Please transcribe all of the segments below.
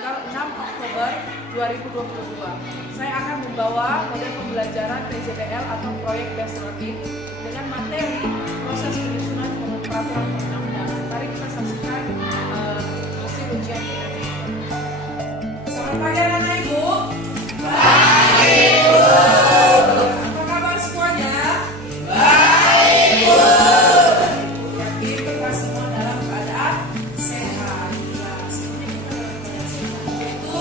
tanggal 6 Oktober 2022. Saya akan membawa model pembelajaran PJBL atau Proyek Based Learning dengan materi proses penyusunan peraturan perundang-undangan. Mari kita saksikan hasil ujian kita. Selamat pagi anak-anak Ibu. Baik, Bu. Apa kabar semuanya? Baik, Bu. Yakin kita semua dalam keadaan sehat. Ya, seperti kita dalam keadaan sehat. Itu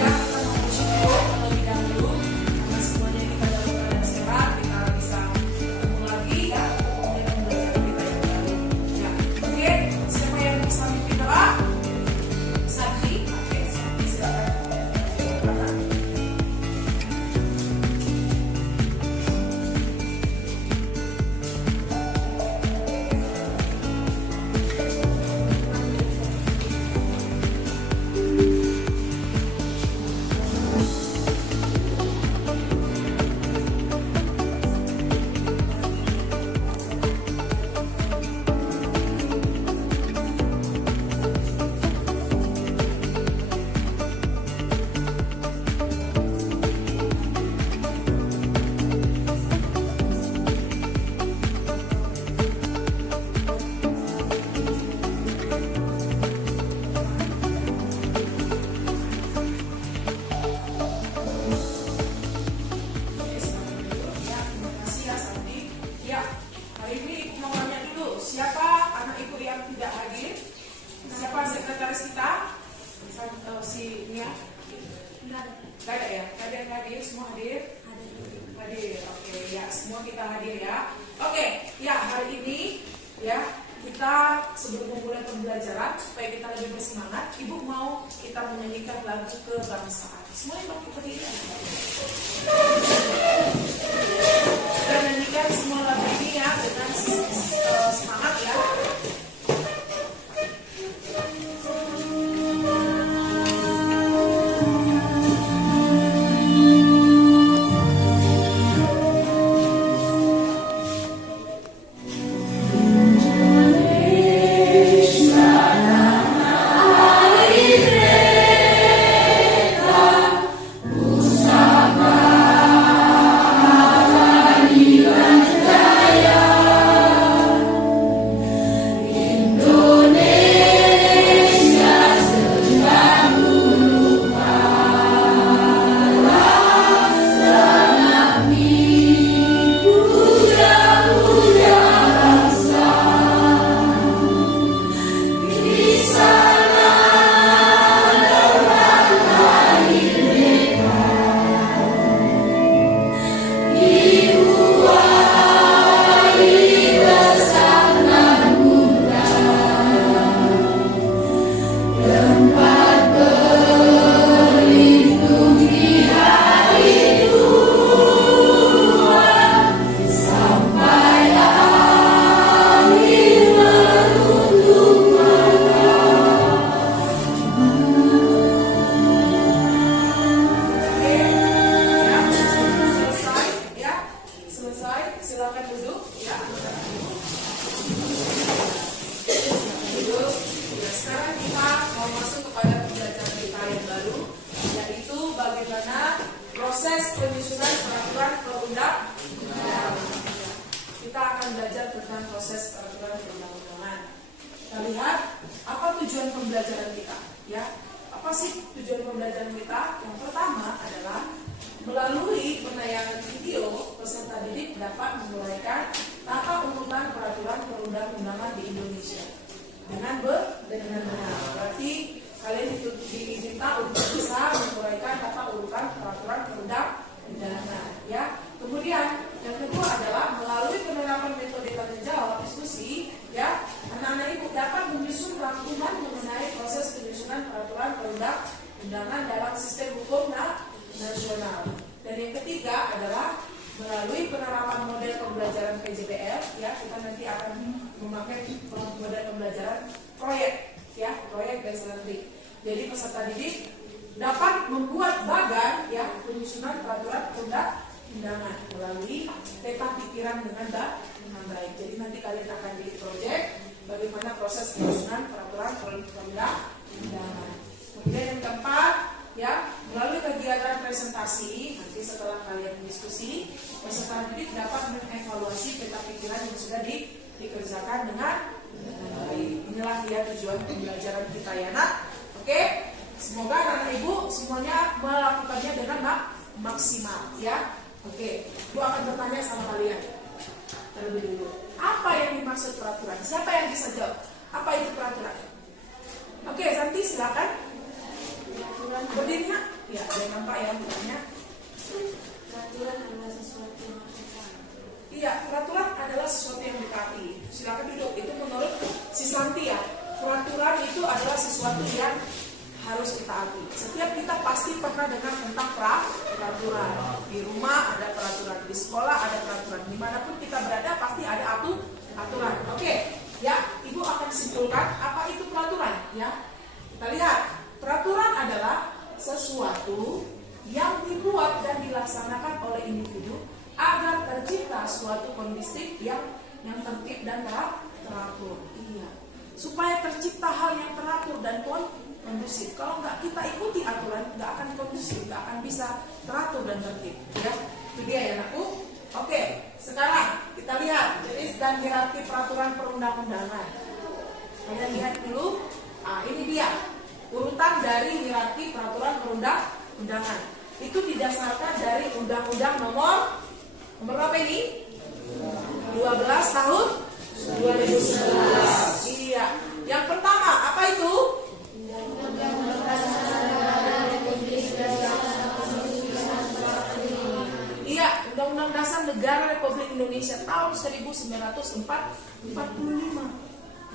yang kita mau bersyukur terlebih dahulu karena semuanya kita dalam keadaan sehat, kita bisa ketemu lagi ya untuk kemudian belajar kita yang baru. Ya, oke. Siapa yang bisa mimpi doa? Sakti, oke, Sakti silakan. Siapa anak ibu yang tidak hadir? Siapa sekretaris kita? Si Nia? Tidak ada ya? Tidak ada yang hadir? Semua hadir? Hadir. Oke, ya semua kita hadir ya. Oke, ya hari ini ya kita sebelum memulai pembelajaran supaya kita lebih bersemangat, Ibu mau kita menyanyikan lagu kebangsaan. Semuanya mau kita berdiri. Kita nyanyikan semua lagu ini ya dengan semangat ya. Silakan duduk ya. Duduk. Ya, sekarang kita mau masuk kepada pembelajaran kita yang baru, yaitu bagaimana proses penyusunan peraturan perundang-undangan. Kita akan belajar tentang proses peraturan perundang-undangan. Kita lihat apa tujuan pembelajaran kita, ya. Apa sih tujuan pembelajaran kita? Yang pertama adalah melalui penayangan video, peserta didik dapat menguraikan tata urutan peraturan perundang-undangan di Indonesia dengan benar. Berarti kalian diminta untuk bisa menguraikan tata urutan peraturan perundang-undangan, ya. Kemudian yang kedua adalah melalui penerapan metode tanya jawab diskusi, ya, anak-anak ibu dapat menyusun rangkuman mengenai proses penyusunan peraturan perundang-undangan dalam sistem hukum nasional. Dan yang ketiga adalah melalui penerapan model pembelajaran PJBL, ya, kita nanti akan memakai model pembelajaran proyek, ya, proyek based learning. Jadi peserta didik dapat membuat bagan, ya, penyusunan peraturan perundang-undangan melalui peta pikiran dengan baik. Jadi nanti kalian akan di proyek bagaimana proses penyusunan peraturan perundang-undangan. Kemudian yang keempat presentasi, nanti setelah kalian diskusi, peserta didik dapat mengevaluasi peta pikiran yang sudah dikerjakan dengan baik. Inilah dia tujuan pembelajaran kita ya nak. Oke, semoga anak ibu semuanya melakukannya dengan maksimal ya. Oke, ibu akan bertanya sama kalian terlebih dulu. Apa yang dimaksud peraturan? Siapa yang bisa jawab? Apa itu peraturan? Oke, Santi silakan. Berdiri nak? Ya, jangan nampak ya bukannya. Peraturan adalah sesuatu yang harus ditaati. Iya, peraturan adalah sesuatu yang ditaati. Silakan duduk. Itu menurut si Santi ya. Peraturan itu adalah sesuatu yang harus ditaati. Setiap kita pasti pernah dengar tentang peraturan. Di rumah ada peraturan, di sekolah ada peraturan. Dimanapun kita berada pasti ada aturan. Oke, ya, ibu akan simpulkan apa itu peraturan. Ya, kita lihat. Peraturan adalah sesuatu yang dibuat dan dilaksanakan oleh individu agar tercipta suatu kondisi yang tertib dan teratur. Iya. Supaya tercipta hal yang teratur dan kondusif. Kalau nggak kita ikuti aturan, nggak akan kondusif, nggak akan bisa teratur dan tertib. Ya, itu dia ya anakku. Oke, sekarang kita lihat jenis dan hierarki peraturan perundang-undangan. Kalian lihat dulu. Ini dia urutan dari hierarki peraturan perundang-undangan. Itu didasarkan dari Undang-Undang nomor berapa ini? 12 tahun 2011. Iya. Yang pertama apa itu? Iya, Undang-Undang Dasar Negara Republik Indonesia tahun 1945.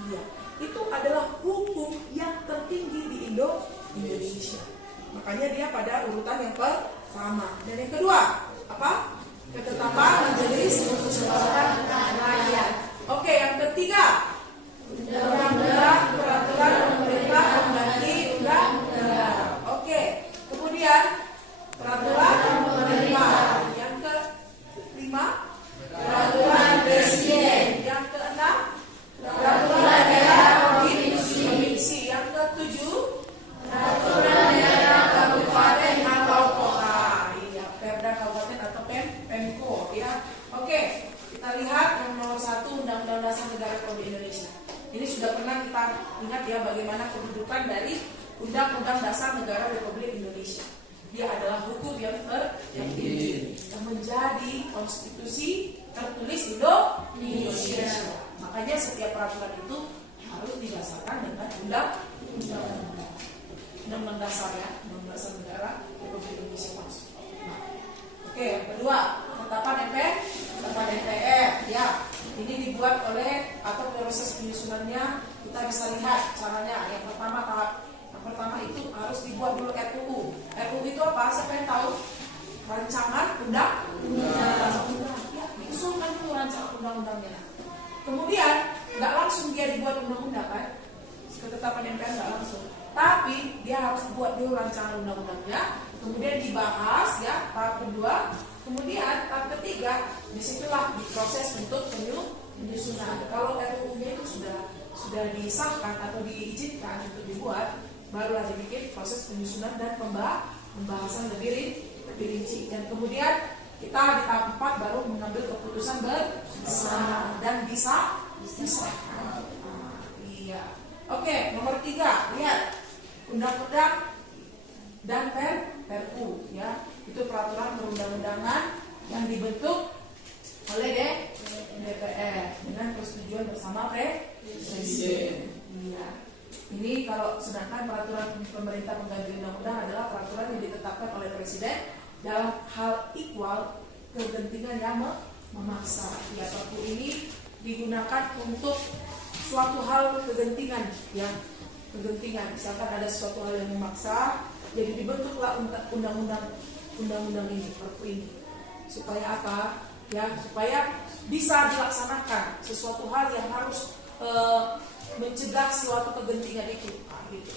Iya. Itu adalah hukum yang tertinggi di Indonesia. Makanya dia pada urutan yang pertama. Dan yang kedua, apa? Ketetapan Majelis Permusyawaratan Rakyat. Oke, yang ketiga, Undang-Undang Peraturan Pemerintah Pengganti Undang-Undang. Oke, kemudian Peraturan Pemerintah. Yang kelima, Peraturan Presiden. Yang keenam, Peraturan daerah provinsi. Yang ketujuh, peraturan daerah kabupaten atau kota. Iya, Perda kabupaten atau Pemko. Ya, oke. Kita lihat yang nomor 1 Undang-Undang Dasar Negara Republik Indonesia. Ini sudah pernah kita ingat ya bagaimana kedudukan dari Undang-Undang Dasar Negara Republik Indonesia. Dia adalah hukum yang tertinggi yang menjadi konstitusi tertulis Indonesia. Makanya setiap peraturan itu harus didasarkan dengan undang-undang dasar ya, undang-undang dasar negara Republik Indonesia maksud. Nah, oke, yang kedua, ketetapan MPR ya. Ini dibuat oleh atau proses penyusunannya kita bisa lihat caranya. Yang pertama itu harus dibuat dulu RUU. RUU itu apa? Siapa yang tahu? Rancangan undang-undang. Ya, diusulkan dulu rancangan undang-undangnya. Kemudian nggak langsung dia dibuat undang-undang kan? Ketetapan MPR nggak langsung, tapi dia harus buat dulu rancangan undang-undangnya, kemudian dibahas ya tahap kedua, kemudian tahap ketiga disitulah diproses untuk penyusunan. Kalau RUU-nya itu sudah disahkan atau diizinkan untuk dibuat, barulah dibikin proses penyusunan dan pembahasan lebih rinci. Dan kemudian kita di tahap 4 baru mengambil keputusan bersama dan disahkan. Iya. Oke, nomor 3, lihat undang-undang dan Perpu ya. Itu peraturan perundang-undangan yang dibentuk oleh DPR dengan persetujuan bersama Presiden. Iya. Ini kalau sedangkan peraturan pemerintah pengganti undang-undang adalah peraturan yang ditetapkan oleh Presiden dalam hal ikhwal kegentingan yang memaksa. Ya, Perpu ini digunakan untuk suatu hal kegentingan ya, kegentingan. Misalkan ada suatu hal yang memaksa, jadi dibentuklah undang-undang ini, Perpu ini. Supaya apa? Ya, supaya bisa dilaksanakan sesuatu hal yang harus mencegah suatu kegentingan itu. Gitu.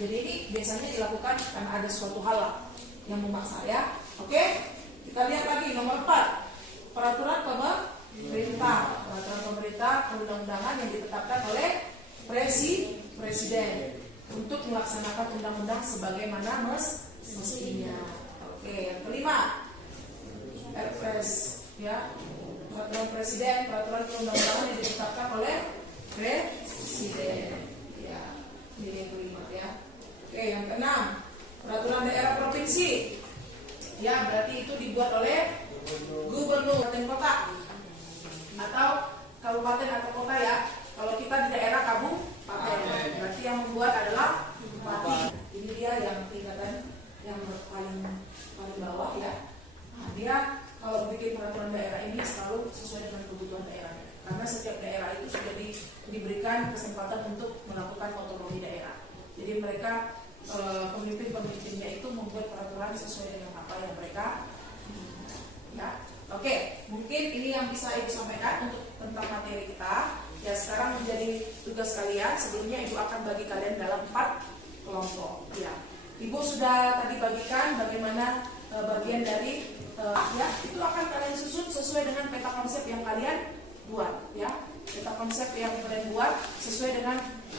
Jadi ini biasanya dilakukan karena ada suatu hal yang memaksa ya. Oke, kita lihat lagi nomor 4, peraturan pemerintah. Peraturan pemerintah perundang-undangan yang ditetapkan oleh Presiden untuk melaksanakan undang-undang sebagaimana mestinya. Oke, yang kelima, RPS, ya, peraturan presiden, peraturan perundang-undangan yang ditetapkan oleh presiden. Ya, ini yang kelima ya. Oke, yang keenam, peraturan daerah provinsi. Ya, berarti itu dibuat oleh gubernur kabupaten kota atau kabupaten atau kota ya. Kalau kita di daerah kabupaten, berarti yang membuat adalah bupati. Ini dia yang tingkatan yang paling bawah ya. Nah, dia kalau bikin peraturan daerah ini selalu sesuai dengan kebutuhan daerahnya. Karena setiap daerah itu sudah diberikan kesempatan untuk melakukan otonomi daerah. Jadi mereka pemimpin-pemimpinnya itu membuat peraturan sesuai dengan apa yang mereka ya. Oke, mungkin ini yang bisa Ibu sampaikan untuk tentang materi kita. Ya, sekarang menjadi tugas kalian. Sebelumnya Ibu akan bagi kalian dalam 4 kelompok. Ya, Ibu sudah tadi bagikan bagaimana bagian dari ya, itu akan kalian susun sesuai dengan peta konsep yang kalian buat. Ya, peta konsep yang kalian buat sesuai dengan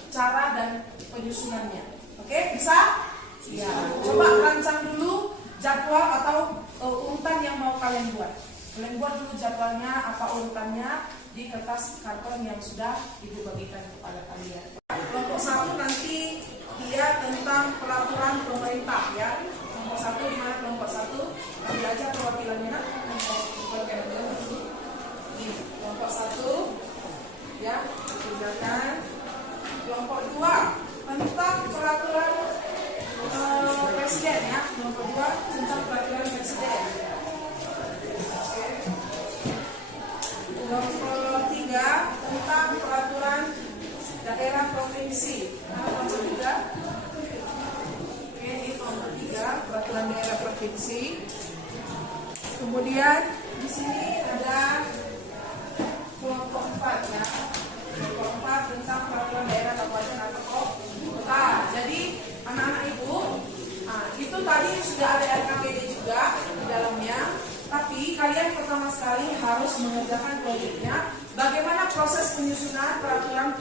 cara dan penyusunannya. Oke, bisa? Ya, coba rancang dulu jadwal atau urutan yang mau kalian buat. Kalian buat dulu jadwalnya, apa urutannya di kertas karton yang sudah Ibu bagikan kepada kalian. Kelompok 1 nanti dia tentang peraturan pemerintah ya. Kelompok 1 di mana kelompok 1? Ambil aja perwakilannya nak. Kelompok 1 ya, kerjakan. Kelompok 2 tentang peraturan presiden ya. Kelompok 2 tentang peraturan presiden. Kelompok 3 tentang peraturan daerah provinsi. Kelompok 3, oke, ini kelompok 3 peraturan daerah provinsi. Kemudian di sini ada kelompok 4 ya. Kelompok 4 tentang peraturan daerah kabupaten atau kota. Jadi anak-anak Ibu, itu tadi sudah ada RKPD juga di dalamnya. Tapi kalian pertama sekali harus mengerjakan proyeknya. Bagaimana proses penyusunan peraturan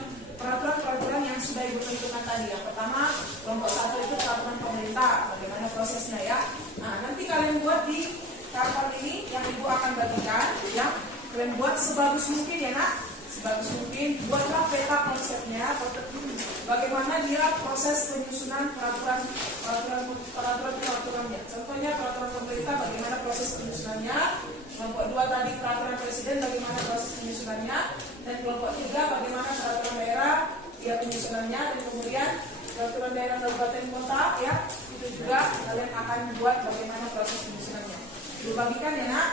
yang sudah Ibu tentukan tadi. Yang pertama, kelompok 1 itu peraturan pemerintah. Bagaimana prosesnya ya. Nah, nanti kalian buat di karton ini yang Ibu akan bagikan ya. Kalian buat sebagus mungkin ya nak. Sebagus mungkin buatlah peta konsepnya. Bagaimana dia proses penyusunan peraturannya. Contohnya peraturan pemerintah bagaimana proses penyusunannya. Kelompok 2 tadi peraturan presiden bagaimana proses penyusunannya. Dan kelompok 3 bagaimana peraturan daerah ya penyusunannya. Dan kemudian peraturan daerah kabupaten kota ya, itu juga kalian akan buat bagaimana proses penyusunannya. Dibagikan ya nak.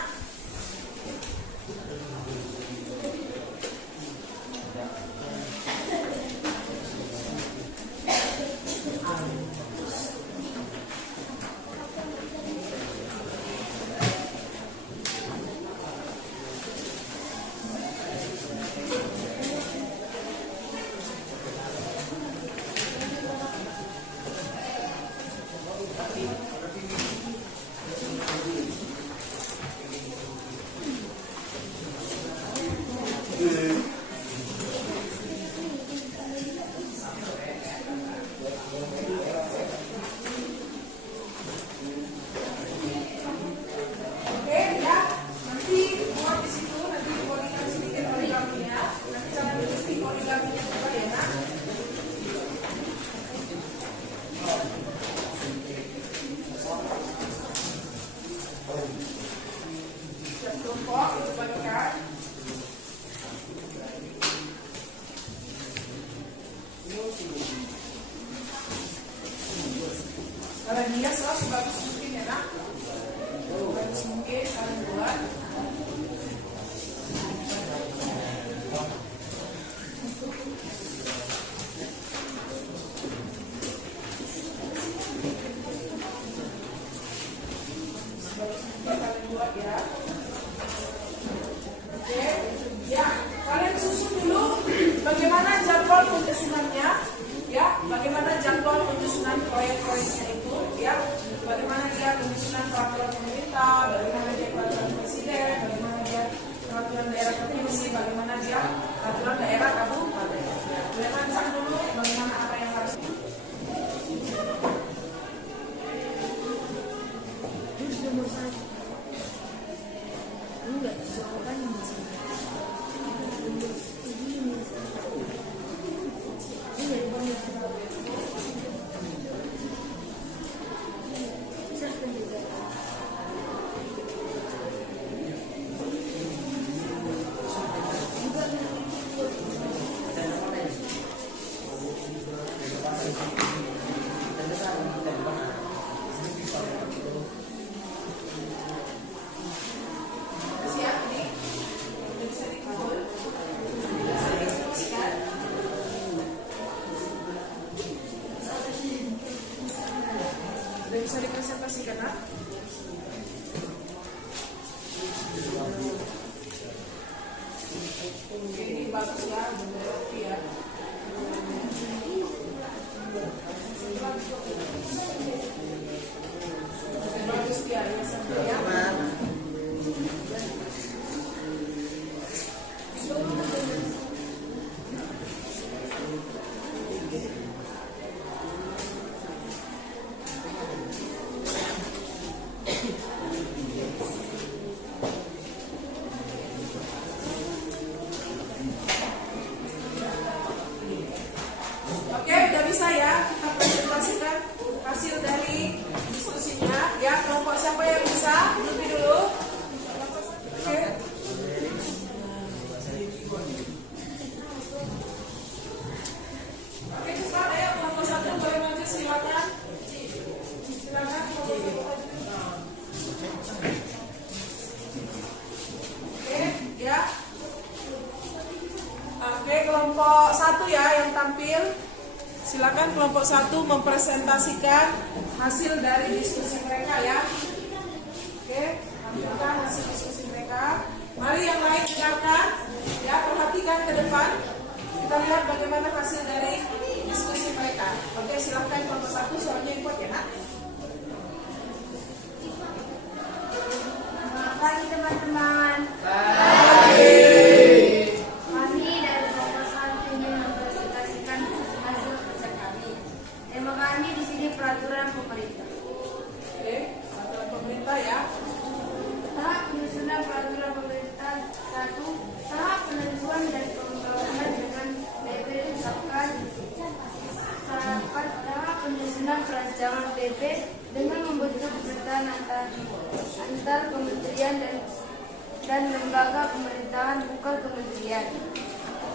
Kalau dia selalu sebagus mungkin ya nak. Sebagus mungkin kalian buat. Sebagus mungkin kalian buat ya. Oke, ya kalian susun dulu bagaimana jadwal penyusunannya. Ya, bagaimana jadwal penyusunan proyek-proyeknya itu, ya, bagaimana dia penyusunan peraturan pemerintah, bagaimana dia peraturan presiden, bagaimana dia peraturan daerah provinsi, bagaimana dia peraturan daerah kabupaten. Kalian rancang dulu bagaimana apa yang harus. nomor 1. Enggak, jawabannya masih. Ini nomor 1. Iya, nomor 1. Bisa juga. Siap nih? Bisa dikabul? Bisa dikasihkan? Sudah bisa dipresentasikan, nak? Oke, ini bagus ya, benar ya. Oke, bagus ya, ya sampai ya. Oke, udah bisa ya kita presentasikan hasil dari diskusinya. Ya, kelompok siapa yang bisa? Lebih dulu. Oke. Oke, cepat ayo kelompok 1 boleh maju, silakan. Silakan kelompok 1. Oke, ya. Oke, kelompok 1 ya yang tampil. Silakan kelompok 1 mempresentasikan hasil dari diskusi mereka ya. Oke, tampilkan hasil diskusi mereka. Mari yang lain dengarkan, ya, perhatikan ke depan. Kita lihat bagaimana hasil dari diskusi mereka. Oke, silakan kelompok 1 suaranya yang kuat ya, Nak. Selamat pagi teman-teman. Kami dari kelompok 1 ingin mempresentasikan hasil kerja kami. Tema kami di sini peraturan pemerintah. Oke, peraturan pemerintah ya. Tahap penyusunan peraturan pemerintah 1. Tahap penentuan dan pembawahan dengan PP ditetapkan. Tahap penyusunan perancangan PP dengan membentuk pemerintahan antar kementerian dan lembaga pemerintahan bukan kementerian.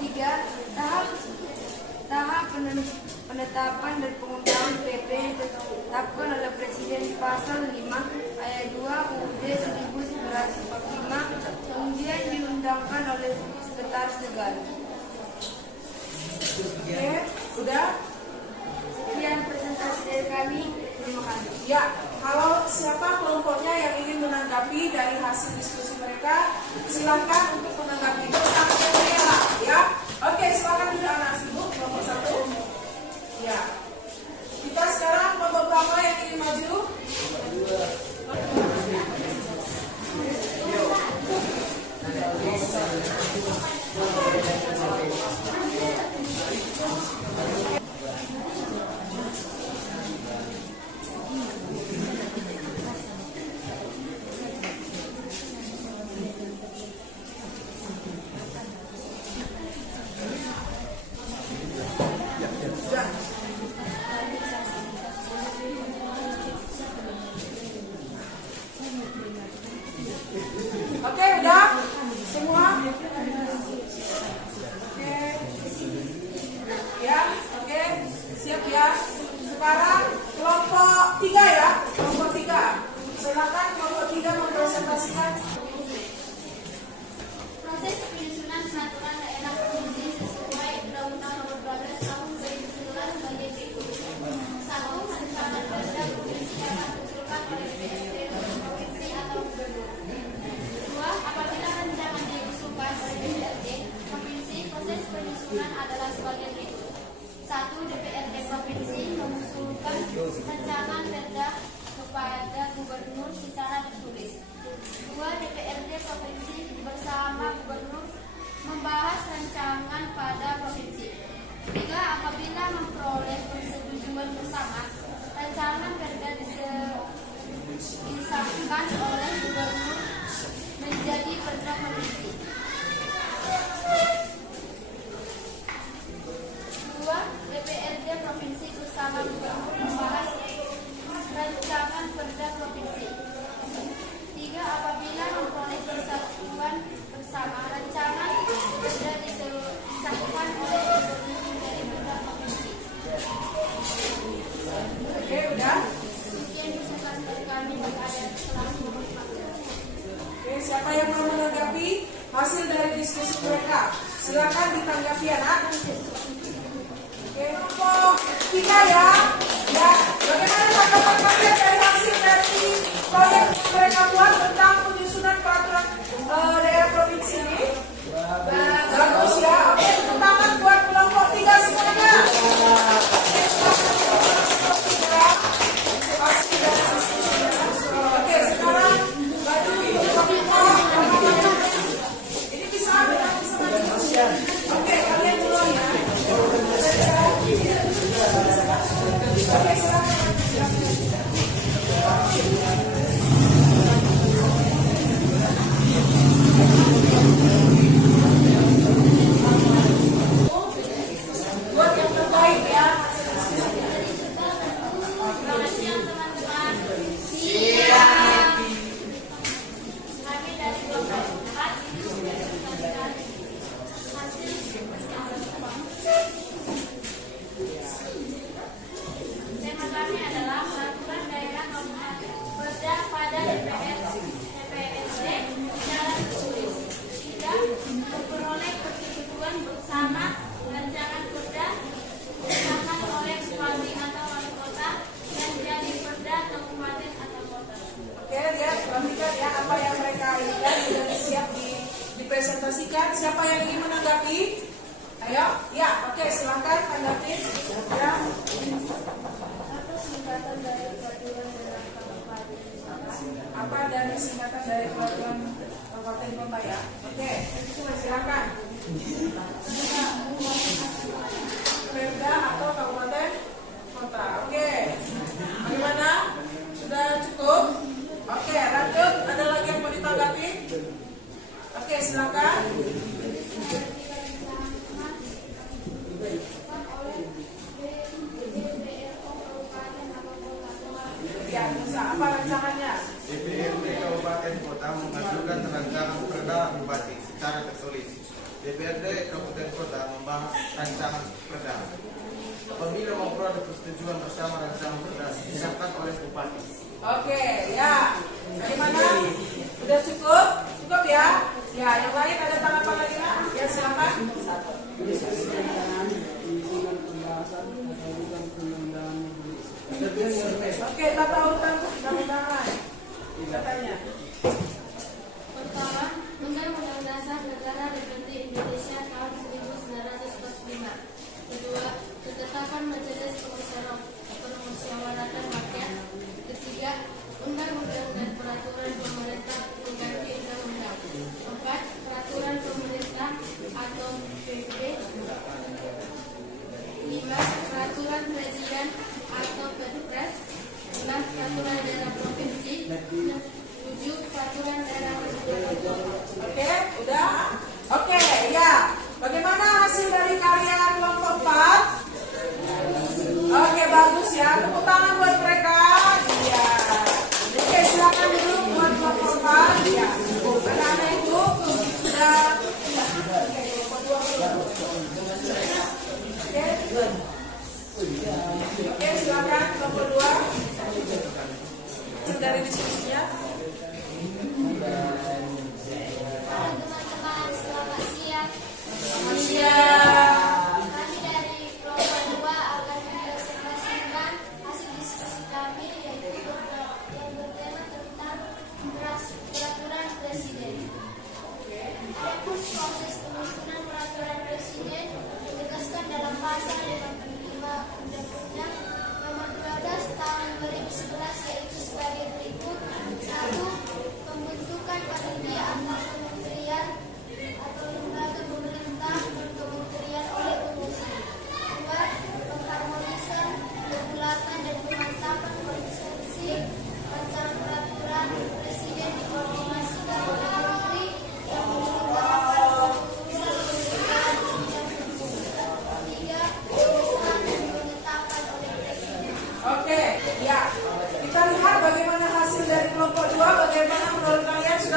3. Tahap penetapan dan pengundangan PP yang ditetapkan oleh Presiden di pasal 5 ayat 2 UUD 1945 kemudian diundangkan oleh Sekretaris Negara. Oke, sudah? Sekian presentasi dari kami. Terima kasih. Ya, kalau siapa kelompoknya yang ingin menanggapi dari hasil diskusi mereka, silakan untuk menanggapi. Sampai rela, ya. Oke, silakan dulu anak sibuk kelompok 1. Ya. Kita sekarang kelompok berapa yang ingin maju? perda provinsi. 3. Apabila memperoleh persatuan bersama rancangan perda disahkan oleh gubernur dari perda provinsi. Oke, udah. Sekian ucapan dari kami pada ayat telah Oke, siapa yang mau menanggapi hasil dari diskusi mereka? Silakan ditanggapi anak. Oke, kelompok 3 ya. Ya, bagaimana tanggapan kalian dari hasil dari proyek mereka buat tentang penyusunan peraturan daerah provinsi ini? Bagus ya. Oke, tepuk tangan buat kelompok 3 semuanya. Hasil dari diskusinya. Oke, sekarang baju ini bisa maju. Oke, kalian duluan ya. Oke, silakan. Buat yang terbaik ya. Selamat siang teman-teman. Siang. Kami dari kelompok 4 ini sudah mengatakan hasil tema kami adalah peraturan daerah kabupaten perda pada DPRD secara tertulis. 3. Memperoleh persetujuan bersama rancangan perda disahkan oleh bupati atau wali kota dan jadi perda kabupaten atau kota. Oke, lihat, perhatikan ya apa yang mereka lihat sudah siap dipresentasikan. Siapa yang ingin menanggapi? Ayo, ya, oke, silakan tanggapi. Ya. Apa dari singkatan dari peraturan kabupaten kota ya? Oke, silakan. Perda atau kabupaten kota. Oke. Bagaimana? Sudah cukup? Oke, lanjut. Ada lagi yang mau ditanggapi? Oke, silakan. Ya, bisa. Apa rancangannya? DPRD Kabupaten Kota mengajukan rancangan perda bupati secara tertulis. DPRD Kabupaten Kota membahas rancangan perda. Apabila memperoleh persetujuan bersama rancangan perda disahkan oleh bupati. Oke, ya. Bagaimana? Sudah cukup? Cukup ya? Ya, yang lain ada tanggapan lagi nggak? Ya, silakan. Oke, tata urutan undang-undangan. Katanya. Pertama, Undang-Undang Dasar Negara Republik Indonesia tahun 1945. Kedua, ketetapan Majelis Permusyawaratan Rakyat. Ketiga, Undang-Undang dan Peraturan Pemerintah mengganti Undang-Undang. 4. Peraturan Pemerintah atau PP. 5. Peraturan Presiden atau Perpres. 6. Peraturan daerah provinsi. 7. Peraturan daerah istimewa. Oke, udah? Oke, ya. Bagaimana hasil dari karya kelompok 4? Oke, bagus ya. Tepuk tangan buat mereka. Iya. Oke, silakan dulu buat kelompok 4. Ya. Anak-anak itu sudah. Oke, silakan kelompok 2. Dari diskusinya. Halo teman-teman, selamat siang. Selamat siang. Kami dari kelompok 2 akan mempresentasikan hasil diskusi kami yaitu yang bertema tentang peraturan presiden. Adapun proses penyusunan peraturan presiden ditegaskan dalam pasal 55 Undang-Undang Nomor 12 Tahun 2011 yaitu sebagai berikut. 1.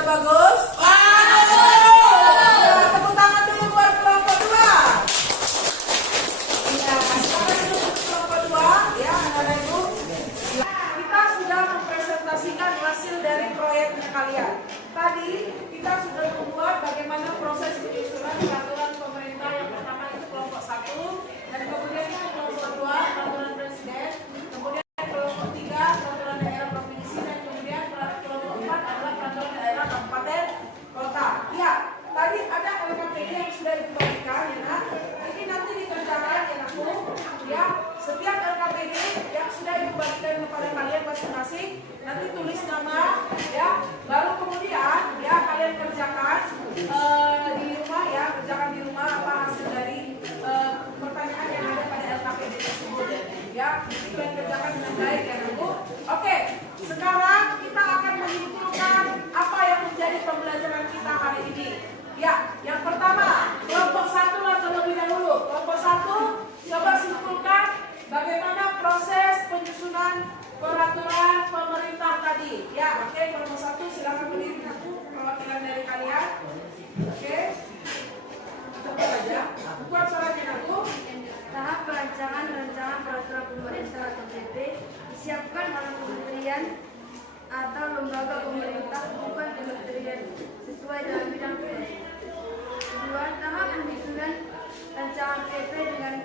bagus? Ya, tepuk tangan dulu buat kelompok 2. Ya, sekarang dulu untuk kelompok 2, ya, anak-anak ibu. Ya, kita sudah mempresentasikan hasil dari proyeknya kalian. Tadi kita sudah membuat bagaimana proses penyusunan peraturan pemerintah. Yang pertama itu kelompok 1, dan kemudian itu kelompok 2, peraturan presiden, kemudian kelompok 3, peraturan daerah provinsi, dan kemudian kelompok 4 adalah peraturan daerah kabupaten kota. Ya, tadi ada LKPD yang sudah dibagikan, ya nak. Ini nanti dikerjakan, ya nakku. Ya, setiap LKPD yang sudah dibagikan kepada kalian masing-masing, nanti tulis nama, ya. Baru kemudian, ya, kalian kerjakan di rumah, ya, kerjakan di rumah apa hasil dari pertanyaan yang ada pada LKPD tersebut. Ya, jadi kalian kerjakan dengan baik, ya nakku. Oke, sekarang kita akan menyimpulkan apa yang menjadi pembelajaran kita hari ini. Ya, yang pertama, kelompok 1 lah terlebih dahulu. Kelompok 1, coba simpulkan bagaimana proses penyusunan peraturan pemerintah tadi. Ya, oke, kelompok 1 silakan berdiri aku, perwakilan dari kalian. Oke, cepat aja. Bukan suaranya aku. Tahap perancangan rancangan peraturan pemerintah atau PP disiapkan oleh kementerian atau lembaga pemerintah, bukan kementerian, sesuai dalam bidang tugas. Kedua, tahap penyusunan rancangan PP dengan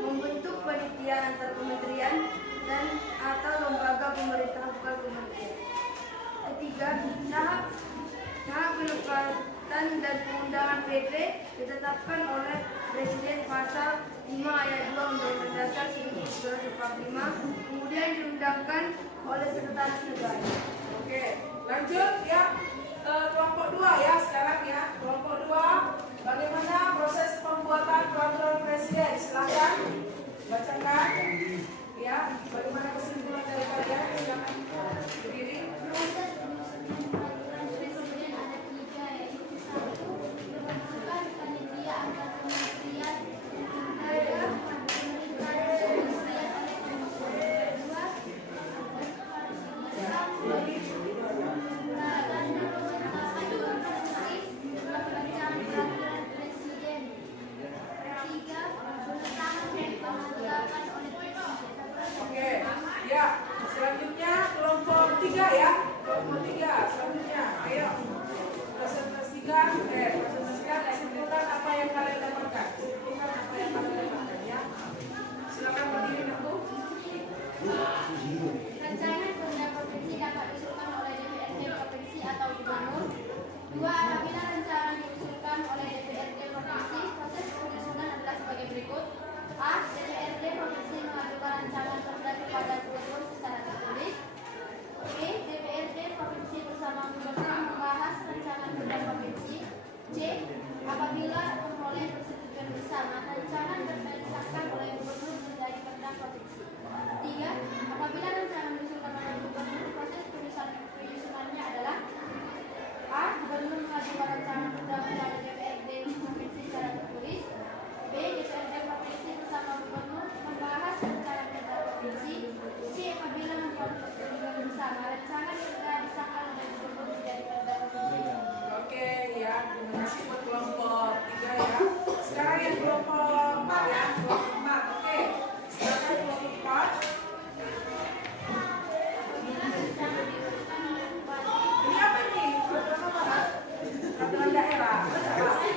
membentuk panitia antar kementerian dan atau lembaga pemerintah, bukan kementerian. Ketiga, tahap penempatan dan pengundangan PP ditetapkan oleh Presiden pasal 5 ayat 2 Undang-Undang Dasar 1945, kemudian diundangkan oleh Sekretaris Negara. Oke, lanjut ya. Kelompok 2 ya sekarang ya. Kelompok 2, bagaimana proses pembuatan peraturan presiden? Silakan bacakan. Ya, bagaimana kesimpulan dari kalian? Silakan berdiri. Proses penyusunan peraturan presiden ada 3, yaitu 1. Membentukan panitia antar kementerian, ada pemerintah dan kementerian oleh komisi. 2. Oke, ya. Selanjutnya kelompok 3 ya. Kelompok 3 selanjutnya. Ayo. Presentasikan, simpulkan apa yang kalian dapatkan. Simpulkan apa yang kalian dapatkan ya. Silakan berdiri dulu. Rancangan perda provinsi dapat diusulkan oleh DPRD provinsi atau gubernur. 2. Apabila rancangan diusulkan oleh DPRD provinsi, proses penyusunan adalah sebagai berikut. A. DPRD provinsi mengajukan rancangan perda kepada gubernur secara tertulis. B. DPRD provinsi bersama gubernur membahas rancangan perda provinsi. C. Apabila memperoleh persetujuan bersama, rancangan perda disahkan oleh gubernur menjadi perda provinsi. 3. Apabila rancangan diusulkan oleh gubernur, proses penyusunannya adalah A. Gubernur mengajukan rancangan perda kepada DPRD provinsi secara tertulis. B. DPRD provinsi bersama gubernur membahas rancangan perda provinsi. C. Apabila memperoleh persetujuan bersama, rancangan perda disahkan oleh gubernur menjadi perda provinsi. Oke ya, terima kasih buat kelompok 3 ya. Sekarang yang kelompok 4 ya. Kelompok 4. Oke. Silakan kelompok 4. Apabila rancangan diusulkan oleh bupati, Ini apa ini? Peraturan apa? Peraturan daerah.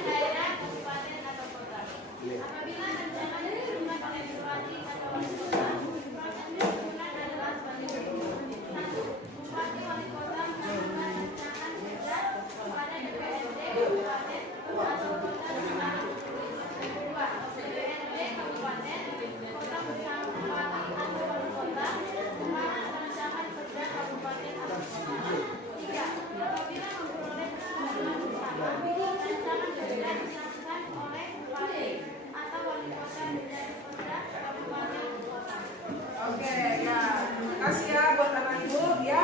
daerah, kabupaten atau kota. Apabila rancangan diusulkan oleh bupati atau wali kota, proses penyusunan adalah sebagai berikut. 1. Bupati wali kota mengajukan rancangan perda kepada DPRD kabupaten atau kota secara tertulis. 2. DPRD kabupaten kota bersama bupati atau wali kota membahas rancangan perda kabupaten atau kota. 3. Apabila memperoleh persetujuan bersama, rancangan perda disahkan oleh bupati atau wali kota menjadi perda kabupaten atau kota. Oke ya. Terima kasih ya buat anak ibu ya.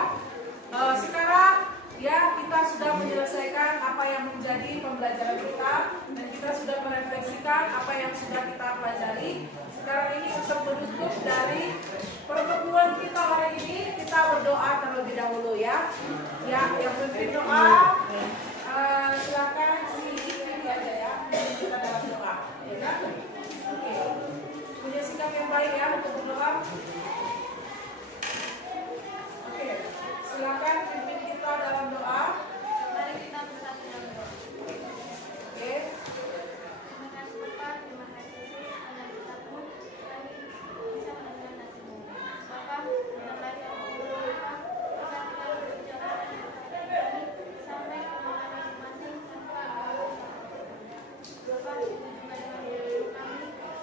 Sekarang ya kita sudah menyelesaikan apa yang menjadi pembelajaran kita dan kita sudah merefleksikan apa yang sudah kita pelajari. Sekarang ini untuk penutup dari pertemuan kita hari ini, kita berdoa terlebih dahulu ya. Ya, yang pimpin doa silakan si ini aja ya. Kita dalam doa. Ya kan? Oke. Punya sikap yang baik ya untuk berdoa. Oke. Silakan pimpin kita dalam doa. Mari kita bersatu dalam doa. Oke. Terima kasih Bapak, terima kasih Yesus, karena kita pun kami bisa mendengar nasimu. Bapak, berkati Bapak, kita berjalan kami sampai ke rumah masing-masing tanpa Bapak, juga dengan guru kami,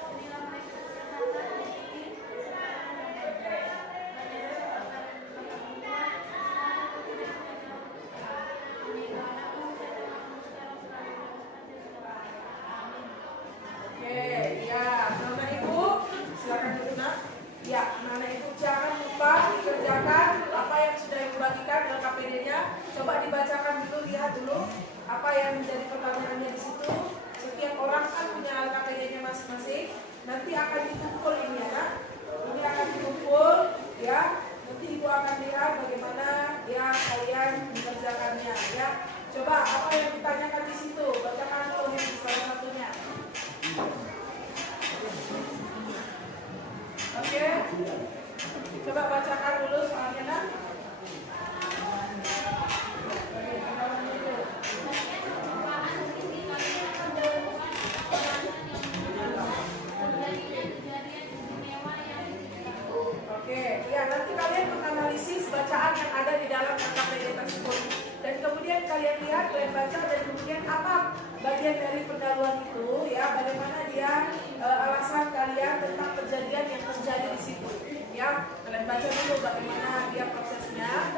berilah mereka kesehatan, rezeki, keselamatan, dan kebahagiaan. Banyak Bapak dan Bapak semua, sekarang tidak ada Amin. Anakku, saya terima sekarang selalu Amin. Oke, ya, Anak Ibu, silakan duduk nak. Ya, Anak Ibu jangan lupa dikerjakan apa yang sudah Ibu bagikan dalam KPD-nya. Coba dibacakan dulu, lihat dulu apa yang menjadi pertanyaannya di situ. Setiap orang kan punya KPD-nya masing-masing. Nanti akan dikumpul ini ya, nak. Ini akan dikumpul, ya. Nanti Ibu akan lihat bagaimana ya kalian mengerjakannya, ya. Coba apa yang ditanyakan di situ, bacakan dulu yang salah satunya. Oke, coba bacakan dulu soalnya nak. Oke, ya nanti kalian menganalisis bacaan yang ada di dalam KPD tersebut. Dan kemudian kalian lihat, kalian baca dan kemudian apa bagian dari pendahuluan itu, ya bagaimana dia alasan kalian tentang kejadian yang terjadi di situ. Ya, kalian baca dulu bagaimana dia prosesnya.